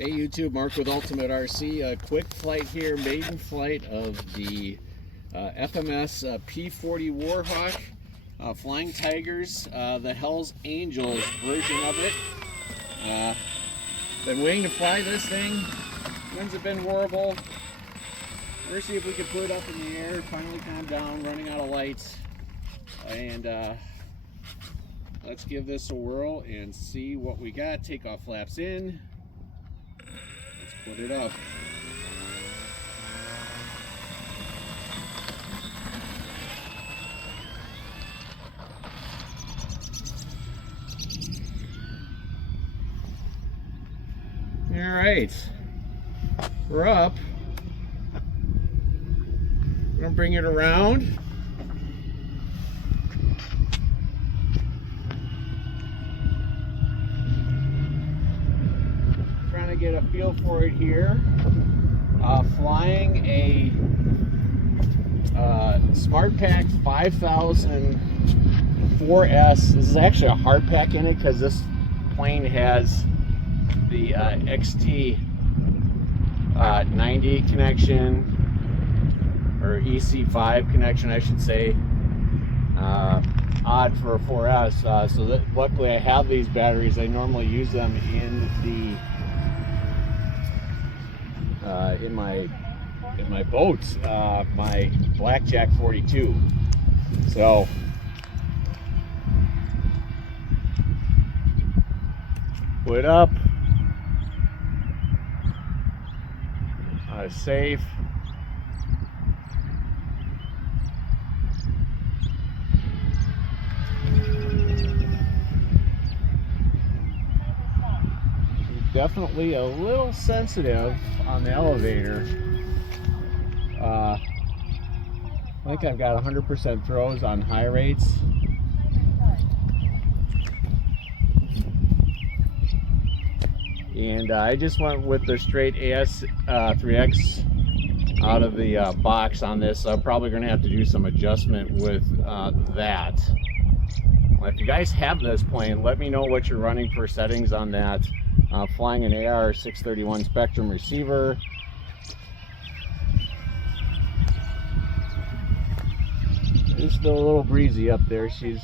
Hey YouTube, Mark with Ultimate RC. A quick flight here, maiden flight of the FMS P40 Warhawk, Flying Tigers, the Hell's Angels version of it. Been waiting to fly this thing. Winds have been horrible. We're see if we can put it up in the air. Finally calm down, running out of lights. And let's give this a whirl and see what we got. Takeoff flaps in. Put it up. All right, we're up. We're gonna bring it around. Trying to get a feel for it here. Flying a Smart Pack 5000 4S. This is actually a hard pack in it because this plane has the XT 90 connection, or EC5 connection, I should say. Odd for a 4S. So that, luckily I have these batteries. I normally use them in the in my boats, my Blackjack 42. So put up, safe. Definitely a little sensitive on the elevator. I think I've got 100% throws on high rates. And I just went with the straight AS3X out of the box on this. I'm probably going to have to do some adjustment with that. Well, if you guys have this plane, let me know what you're running for settings on that. Flying an AR631 Spectrum receiver. It's still a little breezy up there. She's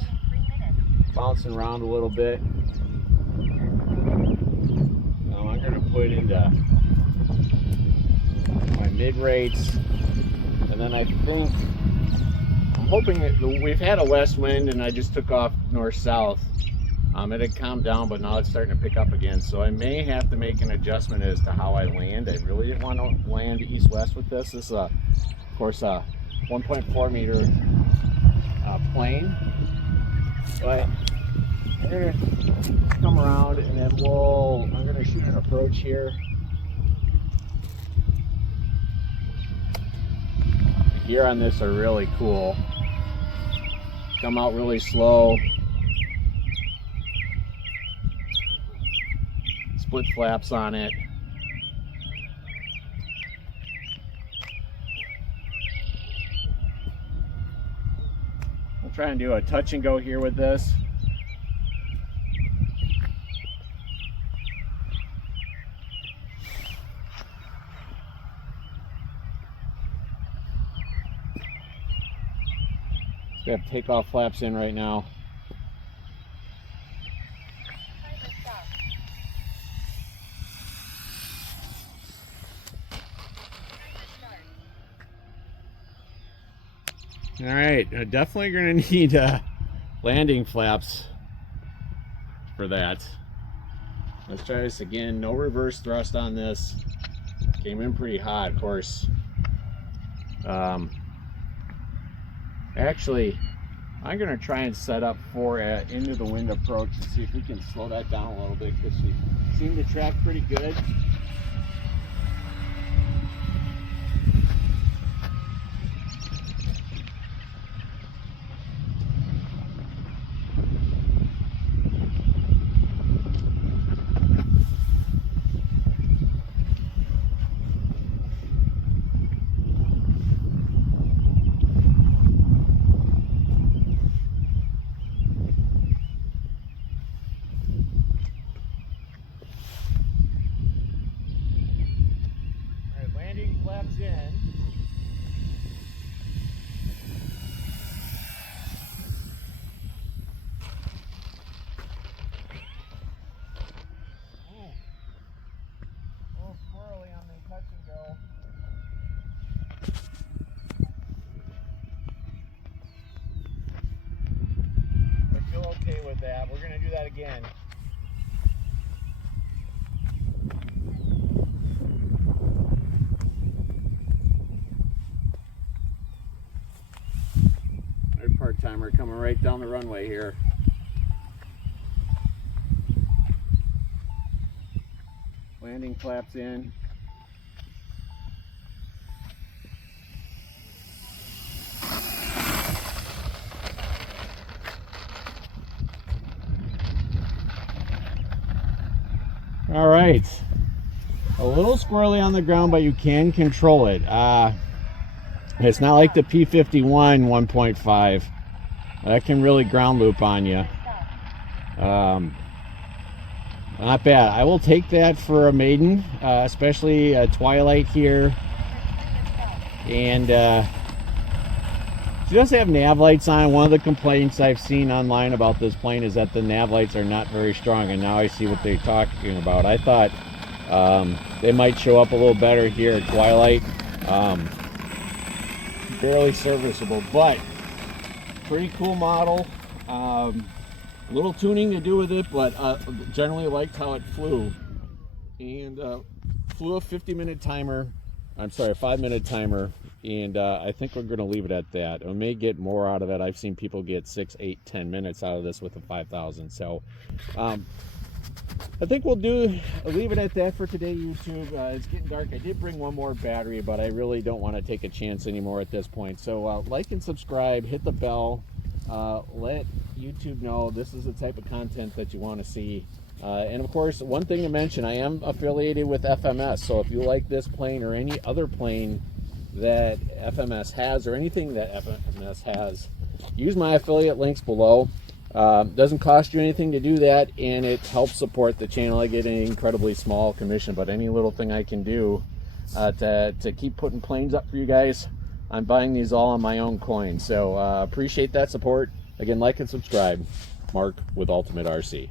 bouncing around a little bit. Now I'm going to put into my mid rates, and then I think I'm hoping that we've had a west wind, and I just took off north-south. It had calmed down, but now it's starting to pick up again. So I may have to make an adjustment as to how I land. I really didn't want to land east-west with this. This is, of course, a 1.4 meter plane. But I'm going to come around, and then I'm going to shoot an approach here. The gear on this are really cool. Come out really slow. Split flaps on it. I'll try and do a touch and go here with this. We have takeoff flaps in right now. All right, definitely going to need landing flaps for that. Let's try this again. No reverse thrust on this. Came in pretty hot, of course. Actually, I'm going to try and set up for an into the wind approach and see if we can slow that down a little bit, because she seemed to track pretty good. flaps in. A little squirrely on the touch and go. I feel okay with that. We're going to do that again. Our part-timer coming right down the runway here. Landing flaps in. All right, a little squirrely on the ground, but you can control it. It's not like the P-41 1.5. That can really ground loop on you. Not bad. I will take that for a maiden, especially Twilight here. And she does have nav lights on. One of the complaints I've seen online about this plane is that the nav lights are not very strong, and now I see what they're talking about. I thought they might show up a little better here at Twilight. Barely serviceable, but pretty cool model. A little tuning to do with it, but generally liked how it flew. And flew a 50-minute timer. I'm sorry, a 5-minute timer. And I think we're going to leave it at that. We may get more out of it. I've seen people get 6, 8, 10 minutes out of this with a 5000. So I think we'll leave it at that for today, YouTube. It's getting dark. I did bring one more battery, but I really don't want to take a chance anymore at this point. So like and subscribe, hit the bell, let YouTube know this is the type of content that you want to see. And of course, one thing to mention, I am affiliated with FMS. So if you like this plane or any other plane that FMS has, or anything that FMS has, use my affiliate links below. Doesn't cost you anything to do that, and it helps support the channel. I get an incredibly small commission, but any little thing I can do to keep putting planes up for you guys, I'm buying these all on my own coin. So appreciate that support. Again, like and subscribe. Mark with Ultimate RC.